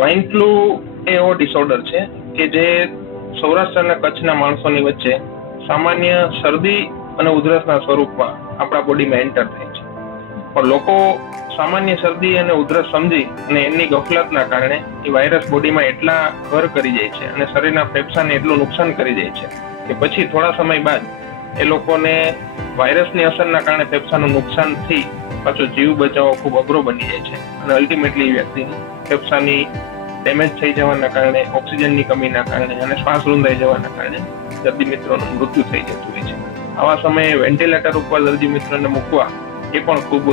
Swine flu એવો disorder છે કે જે સૌરાષ્ટ્ર અને કચ્છના માણસોની વચ્ચે સામાન્ય શરદી અને ઉધરસના સ્વરૂપમાં આપણા બોડીમાં એન્ટર થાય છે. પણ લોકો સામાન્ય શરદી અને ઉધરસ સમજી અને એમની ગફલતના કારણે એ વાયરસ બોડીમાં એટલા ઘર કરી જાય છે અને શરીરના ફેફસાને એટલું નુકસાન કરી જાય છે કે પછી થોડા સમય બાદ એ લોકોને વાયરસની અસરના કારણે ફેફસાનું નુકસાનથી પાછો જીવ બચાવવો ખૂબ અઘરો બની જાય છે અને અલ્ટિમેટલી વ્યક્તિની ફેફસાની ડેમેજ થઈ જવાના કારણે, ઓક્સિજનની કમીના કારણે અને શ્વાસ રૂંધાઈ જવાના કારણે દર્દી મિત્રોનું મૃત્યુ થઈ જતું હોય છે. આવા સમયે વેન્ટિલેટર ઉપર દર્દી મિત્રોને મૂકવા એ પણ ખૂબ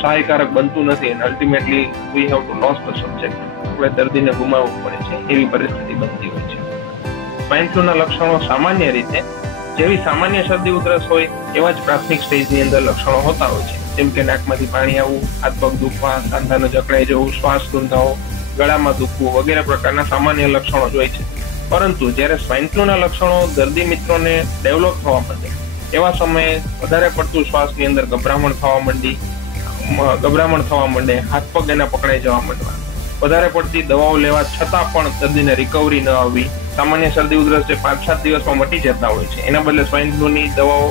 સહાયકારક બનતું નથી અને ultimately we have to loss the subject. આપણે દર્દીને ગુમાવવું પડે છે એવી પરિસ્થિતિ બનતી હોય છે. સ્વાઇન ફ્લૂના લક્ષણો સામાન્ય રીતે જેવી સામાન્ય શરદી ઉધરસ હોય એવા જ પ્રાથમિક સ્ટેજની અંદર લક્ષણો હોતા હોય છે, જેમ કે નાકમાંથી પાણી આવવું, હાથ પગ દુખવા, સાંધાને જકડાઈ જવું, શ્વાસ રૂંધાવો, ગળામાં દુખવું વગેરે પ્રકારના સામાન્ય લક્ષણો જ હોય છે. પરંતુ જ્યારે સ્વાઇન ફ્લૂના લક્ષણો દર્દી મિત્રોને ડેવલપ થવા માંડે એવા સમયે વધારે પડતું શ્વાસની અંદર ગભરામણ થવા માંડે, હાથ પગ એના પકડાઈ જવા માંડવા, વધારે પડતી દવાઓ લેવા છતાં પણ દર્દીને રિકવરી ન આવવી, સામાન્ય શરદી ઉધરસ જે 5-7 દિવસમાં મટી જતા હોય છે એના બદલે સ્વાઇન ફ્લૂની દવાઓ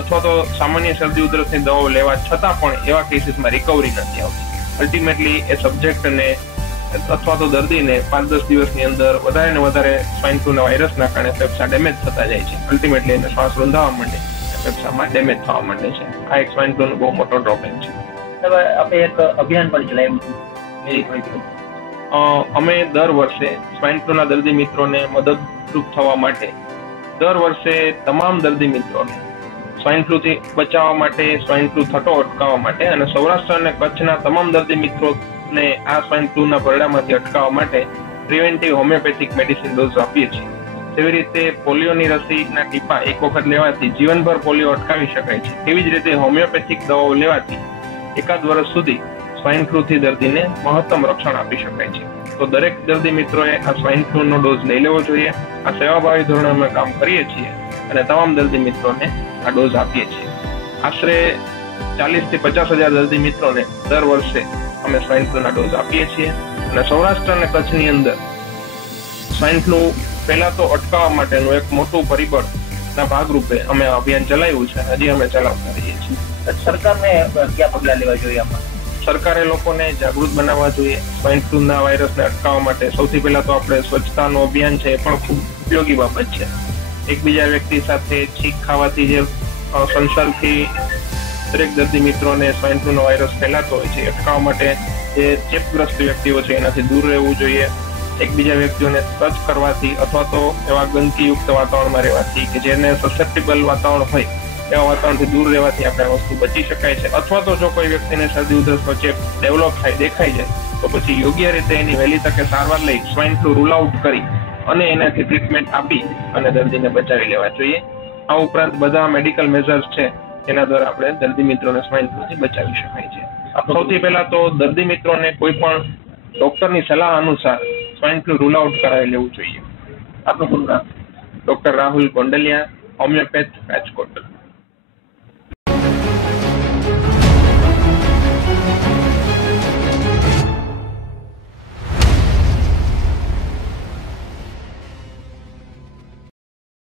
અથવા તો સામાન્ય શરદી ઉધરસની દવાઓ લેવા છતાં પણ એવા કેસીસમાં રિકવરી નથી આવતી. અલ્ટિમેટલી એ સબ્જેક્ટને અથવા તો દર્દીને 5-10 દિવસની અંદર વધારે ને વધારે સ્વાઇન ફ્લૂના વાયરસના કારણે ફેફસા ડેમેજ થતા જાય છે. અલ્ટિમેટલી એને શ્વાસ રૂંધાવા માંડે, ફેફસામાં ડેમેજ થવા માંડે છે. આ એક સ્વાઇન ફ્લૂનો બહુ મોટો ડ્રોબેક છે. આપણે એક અભિયાન પણ ચલાવ્યું. અમે દર વર્ષે સ્વાઇન ફ્લૂના દર્દી મિત્રોને મદદરૂપ થવા માટે દર વર્ષે તમામ દર્દી મિત્રોને સ્વાઇન ફ્લૂથી બચાવવા માટે, સ્વાઇન ફ્લૂ થતો અટકાવવા માટે અને સૌરાષ્ટ્ર અને કચ્છના તમામ દર્દી મિત્રોને આ સ્વાઇન ફ્લૂના પરડામાંથી અટકાવવા માટે પ્રિવેન્ટિવ હોમિયોપેથિક મેડિસિન ડોઝ આપીએ છીએ. તેવી રીતે પોલિયોની રસીના ટીપા એક વખત લેવાથી જીવનભર પોલિયો અટકાવી શકાય છે. તેવી જ રીતે હોમિયોપેથિક દવાઓ લેવાથી એકાદ વર્ષ સુધી સ્વાઇન ફ્લૂથી દર્દીને મહત્તમ રક્ષણ આપી શકાય છે. તો દરેક દર્દી મિત્રોએ આ સ્વાઇન ફ્લૂનો ડોઝ લઈ લેવો જોઈએ. આ સેવાભાવી ધોરણે અમે કામ કરીએ છીએ અને તમામ દર્દી મિત્રોને આ ડોઝ આપીએ છીએ. આશરે 40,000 થી 50,000 દર્દી મિત્રોને દર વર્ષે અમે સ્વાઇન ફ્લૂના ડોઝ આપીએ છીએ અને સૌરાષ્ટ્ર અને કચ્છની અંદર સ્વાઇન ફ્લૂ પહેલા તો અટકાવવા માટેનું એક મોટું પરિબળના ભાગરૂપે અમે અભિયાન ચલાવ્યું છે. હજી અમે ચલાવતા રહીએ છીએ. સરકારને કયા પગલાં લેવા જોઈએ? સરકારે લોકોને જાગૃત બનાવવા જોઈએ. સ્વાઇન ફ્લૂના વાયરસને અટકાવવા માટે સૌથી પહેલા તો આપણે સ્વચ્છતાનું અભિયાન છે એ પણ ખૂબ ઉપયોગી બાબત છે. એકબીજા વ્યક્તિ સાથે છીંક ખાવાથી જે સંસર્ગથી દરેક દર્દી મિત્રોને સ્વાઇન ફ્લૂનો વાયરસ ફેલાતો હોય છે અટકાવવા માટે જે ચેપગ્રસ્ત વ્યક્તિઓ છે એનાથી દૂર રહેવું જોઈએ. એકબીજા વ્યક્તિઓને ટચ કરવાથી અથવા તો એવા ગંદકીયુક્ત વાતાવરણમાં રહેવાથી કે જેને સસેપ્ટેબલ વાતાવરણ હોય એવા વાતાવરણથી દૂર રહેવાથી આપણે વસ્તુ બચી શકાય છે. અથવા તો જો કોઈ વ્યક્તિને શરદી ઉધરસનો ચેપ ડેવલપ થાય દેખાઈ જાય તો પછી યોગ્ય રીતે એની વહેલી તકે સારવાર લઈ સ્વાઇન ફ્લૂ રૂલ આઉટ કરી અને એનાથી ટ્રીટમેન્ટ આપી અને દર્દીને બચાવી લેવા જોઈએ. આ ઉપરાંત બધા મેડિકલ મેઝર્સ છે એના દ્વારા આપણે દર્દી મિત્રોને સ્વાઇન ફ્લૂથી બચાવી શકાય છે. સૌથી પહેલા તો દર્દી મિત્રોને કોઈ પણ ડોક્ટરની સલાહ અનુસાર સ્વાઇન ફ્લૂ રૂલ આઉટ કરાવી લેવું જોઈએ. આપનું નામ? Doctor Rahul Gondaliya, homeopath, Rajkot.